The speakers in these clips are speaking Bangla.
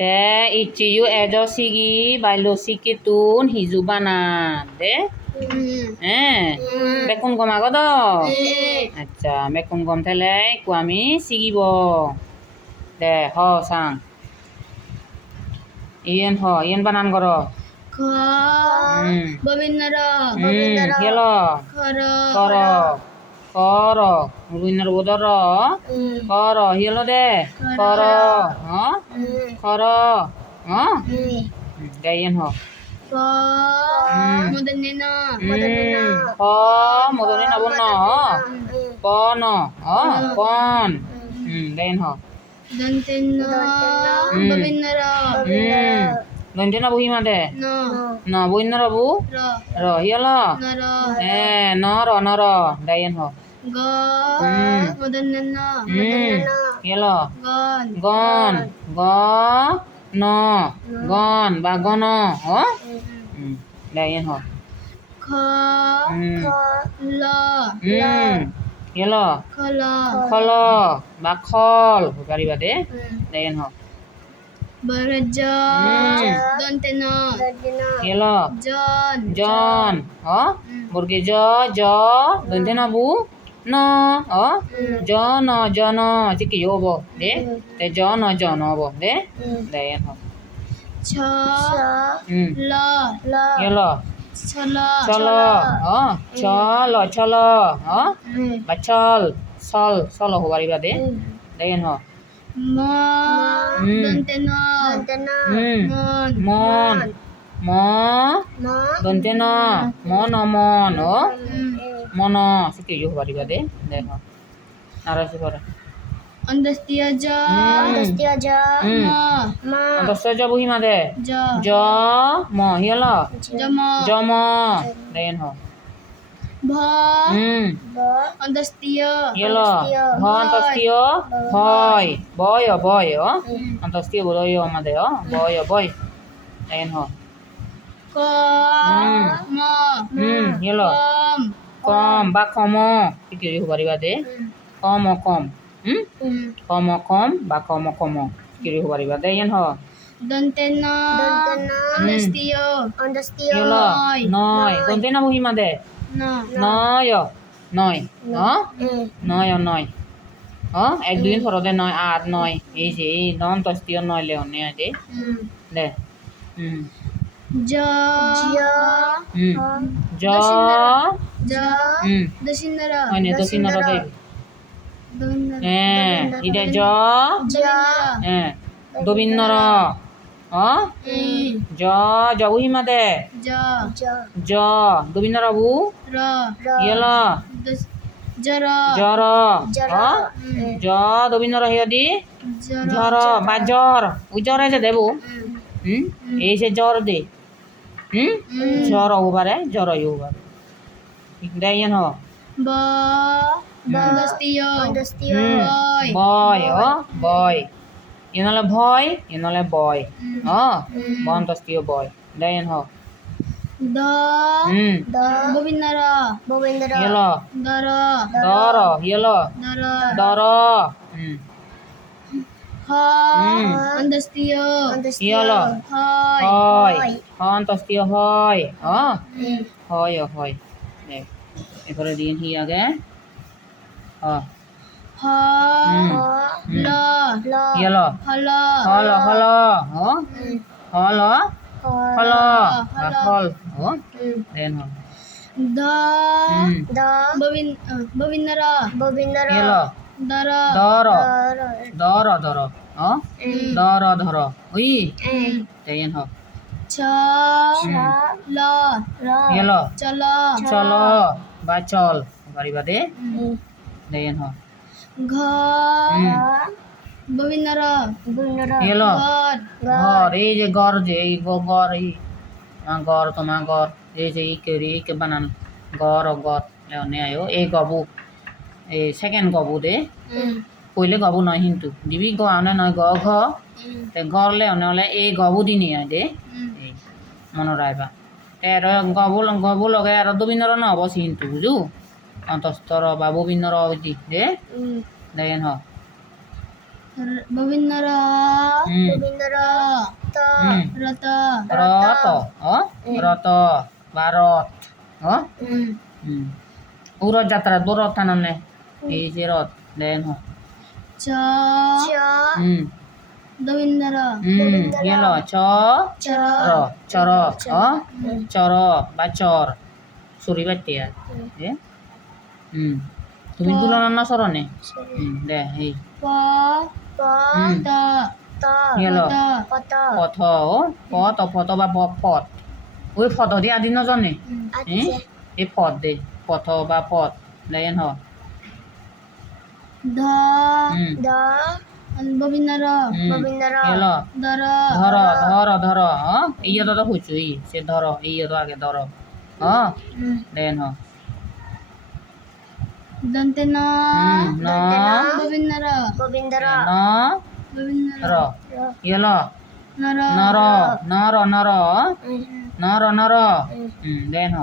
তে ইচিyu এজ সিগি বাইলো সিকিতুন হিজু বানান দে হ্যাঁ বেকুন গম আগত আচ্ছা বেকুন গম থেলে একো আমি ছিগিব দে হ চাং ইয়েন হ ইয়েন বানান কৰ খ ববিন্দর হিয়েল খর কৰ রবীন্দ্র বোধর কৰ হিয়েল দে কৰ হ কৰ হ দে ইয়েন হ। প মদনি নবন ন। পন হ। ববিন্দর উম। দন্তে না বহি মাতে? ন। ন রবু র হিয়েল নর এ ন র ন র দে হ। গ উম। মদনিন উম হিয়েল গন গন গ ন গন বা গণ হ উম দে ইয়েন হ খ উম ল উম হিয়েল খল খল বা খল পাৰিবা দে দে ইয়েন হ বরজ উম। দন্তেন হিয়েল জন জন হ মুরগি জ জ দন্তে না বু ন হ জ ন জ ন চিকি হব দে তে জ ন জ ন হব দে দে ইয়েন হ ছ উম ল হিয়েল ছল চল হ চল চল হ বা চল চল চল হ'ব পাৰিবা দে দে উম মন মন ম। দন্তে ন মন। মন হ মন চিকি হ'ব পাৰিবা দে দে হ আৰু আছে অন্দস্তীয় জ। উম ম। দশ জ বহি মাদে। জ। জ। ম। হিয়েল জম জম দে ইয়েন হ। ভ। হিয়েল ভ। অন্তস্তীয়। ভয়। বয় বয় হ অন্তস্তীয় বয় মাদে। হ বয় বয় দে ইয়েন হ। ক ম কম কম। বা কম। হ'ব পাৰিবা দে। কম কম। হুম? কম কম বা কম কম। চিকি হ'ব পাৰিবা দে ইয়েন হ। দন্তেন অন্দস্তীয় হিয়েল নয়। না মাদে নয়। নয়। ন। নয়। নয় অ এক দুদিন ঘৰতে নয় আঠ নয়। এই যে এই নন তস্তীয় নয় লেওনে দে দে। উম জ জ জ উম দশিন্দর হয়নে দক্ষিণৰ দে এ ইদে জ দবিন্নৰ অ জ জ বহি মাদে। জ জ দবিন্নৰ বু র ইয়েল। জর জ দবিন্নৰ সিহঁতি জ্বৰ বা জ্বৰ উজ্বৰে যে দেবো। হুম। এই যে জ্বৰ দে। পাৰে দে ইয়েন হ। ব অন্দস্তীয় হুম। বয়। বয়। ইনলে ভয় ইনলে বয়। অ বন্তস্তীয় বয়। দে ইয়েন হ। দ হুম। গোবিন্দর। ইয়েল দর। দৰ ইয়েল দর। হুম। হ অন্দস্তীয় ইয়েল হয়। হয়। অন্তস্তীয় হয়। অ হয় হয়। দে এবারে দিন হি আগে। হ। হুম। ল ইয়েল হল? হল। হল হ? হল। হল। হল। হ? দেন হ। দ। গোবিন্দর ইয়েল দর। দর। দর। দর অ? দর ধর। উই? দেন হ। ছ। ল। ইয়েল চল। চল। বা চল। পাৰিবা দে দেন হ। ঘ। গোবিন্দর ইয়েল ঘর। এই যে ঘর যে এই ঘর এই। ঘর তোমার ঘর এই যে রে ইকে বানান। ঘর ও ঘর লেওনে আয়ো এই গবু। এই সেকেন্ড গবু দে। কইলে গবু নয় কিন্তু। দিবি গ আনে নয় গ ঘ। তে গলে অনে হলে এই গবু দি নিয়ে দে। এই মনত আইবা তেৰ গবু গবু লগে আৰু দবিনৰ নহ'ব চিনটো বুজো? অন্তস্তৰ বা ববিনৰ দি। দে দে ন। রথ ববিন্দ্র ত রত রত অ? রত ভারত যাত্রা দূরত নামে এই যে রথ দেন হ চ চ হুম গোবিন্দর হুম গেল চ চর র চর অ চর বা চর সুরি বাটিয়া এ হুম তুমি তুলনা না সরনে হুম দে এই প প ত ত গেল পত পথ ও পথ পথ বা পথ ওই পথ দিয়ে আদি নজনে এই পথ দে পথ বা পথ দেন হ ধ হুম দ গোবিন্দর হুম গোবিন্দর গেল দর ধর ধর ধর হ ইয়ে তো তো হুচু ই সে ধর ইয়ে তো আগে ধর হ দেন হ দন্তে ন হুম ন গোবিন্দর গোবিন্দর ন গোবিন্দর র গেল নর নর নর নর নর নর হুম দেন হ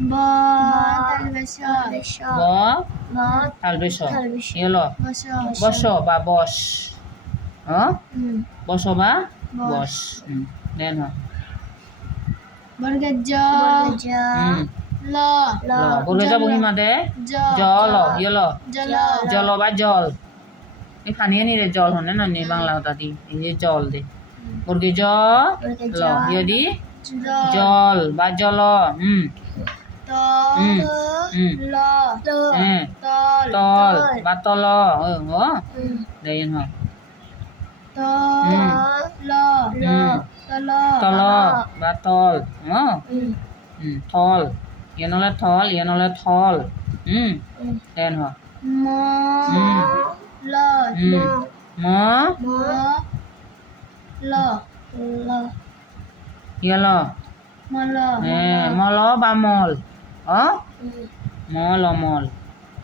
ব বস বা বস। বস বা বস। দেন বর্গের জ বর্গ ল। বলে যাব হিমাতে জ। জল গেল জল। বা জল। এই ফানিয়ে নিরে জল হনে না নি বাংলা কথা দি। এই যে জল দে। মুরগি জ ল। ইয়ে দি জল বা জল। হুম। ত হুম হুম ল ত হ্যাঁ তল তল বা তল ও ও হুম দেন হ ত হুম ল হুম তল তল বা তল ও হুম হুম থল ইয়ে নলে থল ইয়ে নলে থল হুম হুম দেন হ ম হুম ল হুম ম ম ল অ মল অমল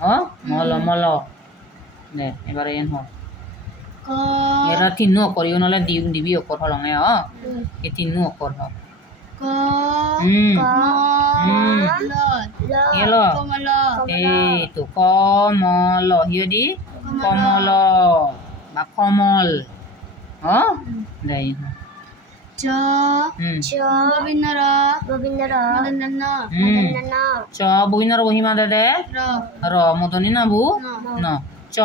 অ মল অমল দে এবাৰ এন হ এটা তিনো অকৰ ইও নহ'লে দিম দিবি অকৰ হলঙে অ এই তিনো অকৰ হওক এইটো কমল সিহঁতি কমল বা কমল অ দে চ চ গোবিন্দর গোবিন্দর মদন হুম। নন চ বহিনার বহিমা দে দে। র। র মদনি না বু। ন। চ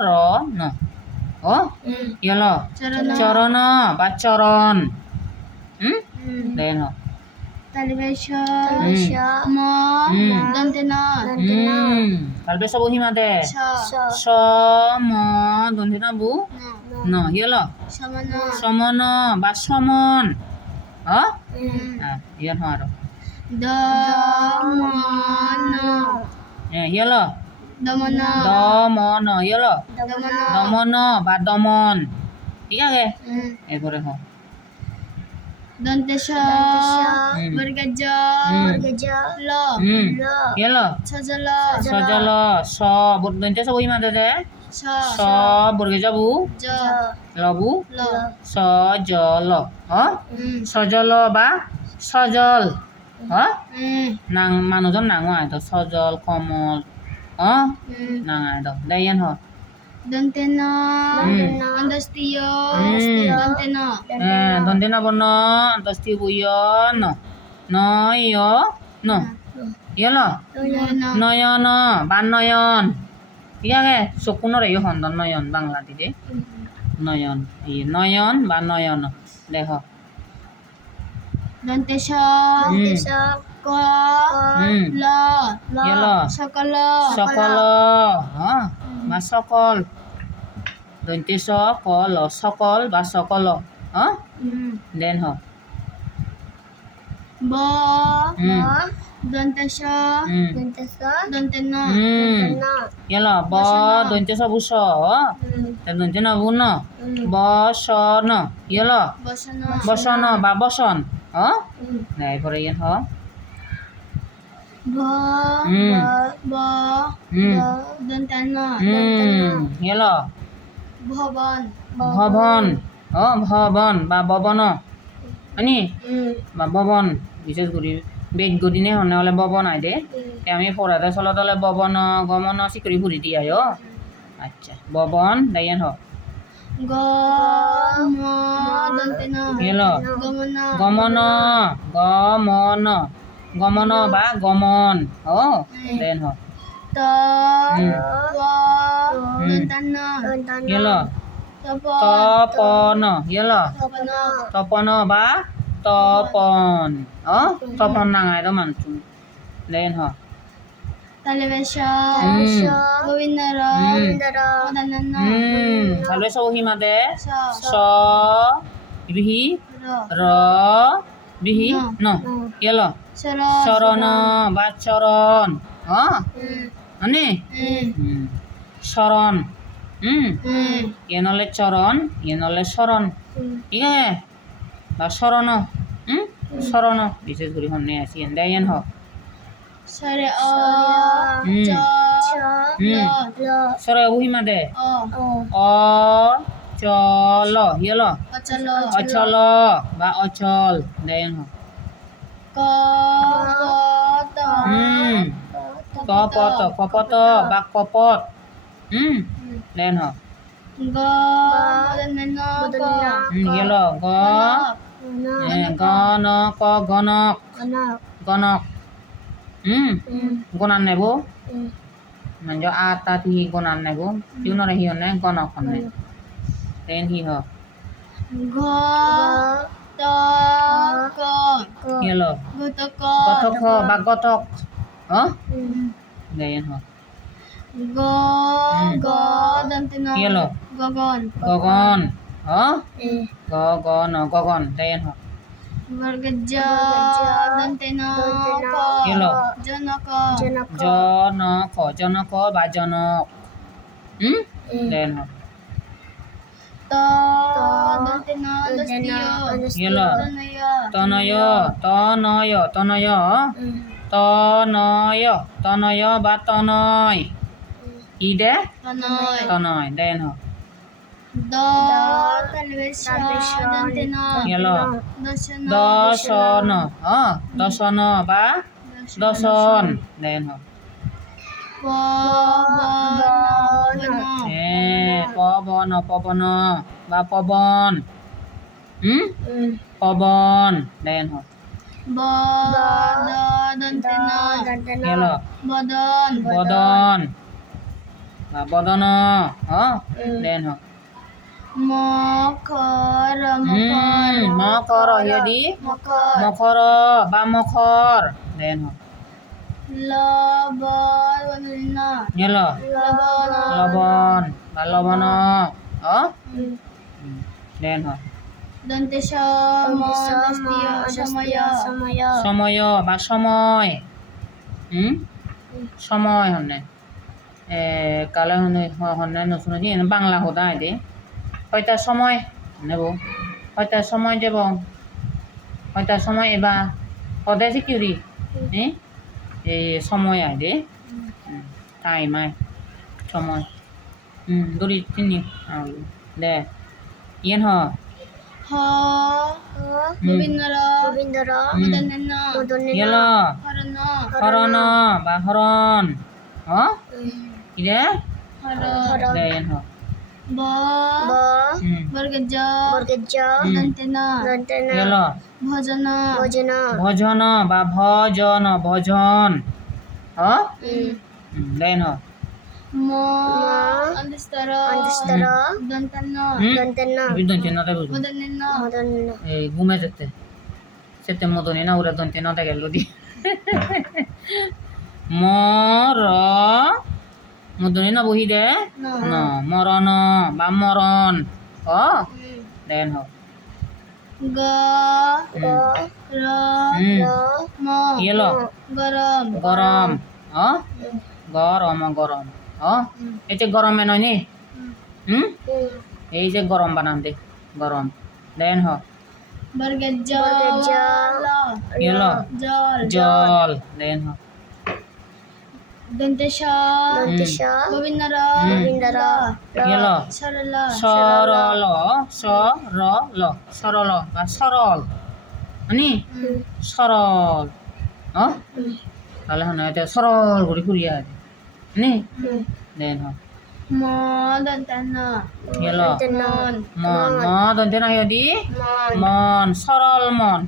র ন। ও হুম। ইয়ে ল চরণ। বা চরণ। হুম? দেন হ তালিবেশ ম দন্তে ন। হুম। তারপরে সব হিমা দে। স। ম দন্ধি না বু। ন হিয়েল সমান। সমন বা সমন। অ হুম হ্যাঁ ইয়ে আর। দ মন হিয়েল দমন। ন হিয়েল দমন। দমন বা দমন। ঠিক আছে। এরপরে হ। দন্তেশ হুম। বর্গের জ হুম বর্গ জ ল। ল হিয়েল ছজল সজল স দন্তে সব হিমা দে দে ছ স বর্গে যাবু জ লবু ল। স জল অ হুম সজল বা সজল হুম নাং মানুহজন নাঙাই তো সজল কমল হ? দন্তে ন দন্তে ন অন্তস্তীয় হুম। দন্তে ন হ্যাঁ দন্তে না বর্ণ অন্তস্তি বুয় ন। ন ইয় ন। ইয় ন। নয়ন বা নয়ন আছে চকুনৰ এই সন্দন নয়ন বাংলা দিদে নয়ন এই নয়ন বা নয়ন দেখ। দন্তেশ ক ল ল সকল সকল বা সকল। দন্তে স ক ল সকল বা সকল দেন হ। ব হুম। দন্তে স হুম। দন্তে স দন্তে ন হুম। ন ইয়ালা ব দন্তে স বুস তে দন্তে ন বু ন ব স ন ইয়ালা? বসন। বসন বা বসন। হ এরপরে ইয়ান হ। ভবন। ভবন। হ ভবন বা ভবন। বা ভবন। বিশেষ করে বেদ গদিনে হনে হলে ভবন আই দে। আমি পড়াতে চলত হলে ভবন গমন চিকরি ফুরি দিয়া হ আচ্ছা ভবন দাইয়ান হ। গমন গমন গমন বা গমন ও দেন হ। তপন তপন বা তপন। ও তপন নাঙাই তো মানছু দেন হ সহি মাদে স। স বিহি র র বিহি ন। ইয়েল। চরণ বা চরণ হ আনে হুম শরণ হুম হুম ইয়ে নলে চরণ ইয়ে নলে শরণ ঠিক আছে? বা শরণ হুম বিশেষ করে হন্নে আসি দেন হ সরে অ হুম চ হুম সরে উহিমা দে অ চল হিয়েল অচল অচল বা অচল দেন হ ক হুম কপত কপত বা কপত হুম দেন হ গ গ ন ক গণক। ন গণক। হুম? গণান নেব? মানে আটা thì গণান নেব। কিউ নরে হি হনে গণক হনে দেন হি হ। ঘ ত ক। বা গতক। হ? হুম। হ। গ গ দন্তে ন। হিয়েল গগন। গগন। হ এ গ গ ন গগন দেন হ বর্গ জ দন্তে ন ক হিয়েল জনক জনক জনক জনক বা জনক হুম এ দেন হ ত দন্তে ন দস্তিয় হিয়েল তনয় তনয় তনয় তনয় তনয় তনয় বা তনয় ই দে তনয় দশন হ দশন বা দশন দেন হ প ব ন এ পবন পবন বা পবন হুম হুম পবন দেন হ ব দ দন্তে ন দন্ত ন হিয়েল বদন বদন বা বদন হ দেন হ মকর ইয়েদি ম খ মকর বা মকর। দেন হ ল ব বদন ন হিয়েল লবন লবণ বা লবণ। হুম দেন। দন্তে সময় বা সময়। হুম? সময় হনে। কালে হনে হনে নশুনে বাংলা হোদা এদে হয়তো সময় নেব হয়তো সময় যাব হয়তো সময় এবার সদায় সিকিউরি হ্যাঁ এই সময় আইদে টাইম আই সময়। হুম দড়ি তিনি দে। ইয়েন হ। হ গোবিন্দ র গোবিন্দর মদন ইয়েল। হরণ হরণ বা হরণ। হ? ইদে হর দে? হ। ব ব হুম বর্গ জ বর্গ জ দন্তে ন দন্ত ন ইয়েল ভজন ভজন ভজন বা ভজন ভজন হ হুম হ ম অন্তস্তর অন্তস্তর দন্ত ন হুম দন্ত ন বিদ্যুৎ চিহ্নতে বুঝব মদন মদন এই ঘুমে যেতে সেতে মদনে না ওরা দন্তে নতে গেল দি মর মদনে না বহি দে? ন। মরণ বা মরণ হ দেন হ। হলো? গরম। গরম। অ গরম গরম। অ এই যে গরমে নয় নি? হুম। এই যে গরম বানান দে গরম। দেন হ। জল জল। দেন হ। দন্তে স দন্তে স গোবিন্দ র হুম। গোবিন্দ র কি হলো সরল সরল সরল সরল বা সরল। আনি হুম। সরল। অ তাহলে হন এটা সরল করে ফুরিয়া আছে নি হুম। দেন হ। ম দন্তে ন কি হলো দন্তে ন মন। মন দন্তে না দি? মন। মন। সরল মন।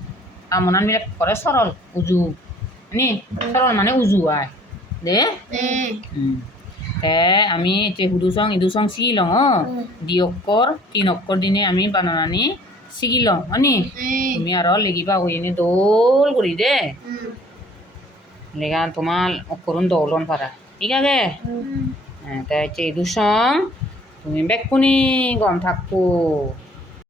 বিলাক কৰে সরল। উজু। সরল মানে উজু আয়। দে। এ তে আমি এতিয়া সুধু চং ইদু চং শিকি লওঁ অ। দি অক্ষৰ তিন অক্ষৰ দিনে আমি বানানানি শিকি লওঁ হয়নি এ তুমি আৰু লেগিবা হৈ এনে দৌল কৰি দে। লেগা তোমাৰ অক্ষরণ দৌলন পাৰা। ঠিক আছে। তাই এতিয়া ইদুচং তুমি বেকুনি গম থাকব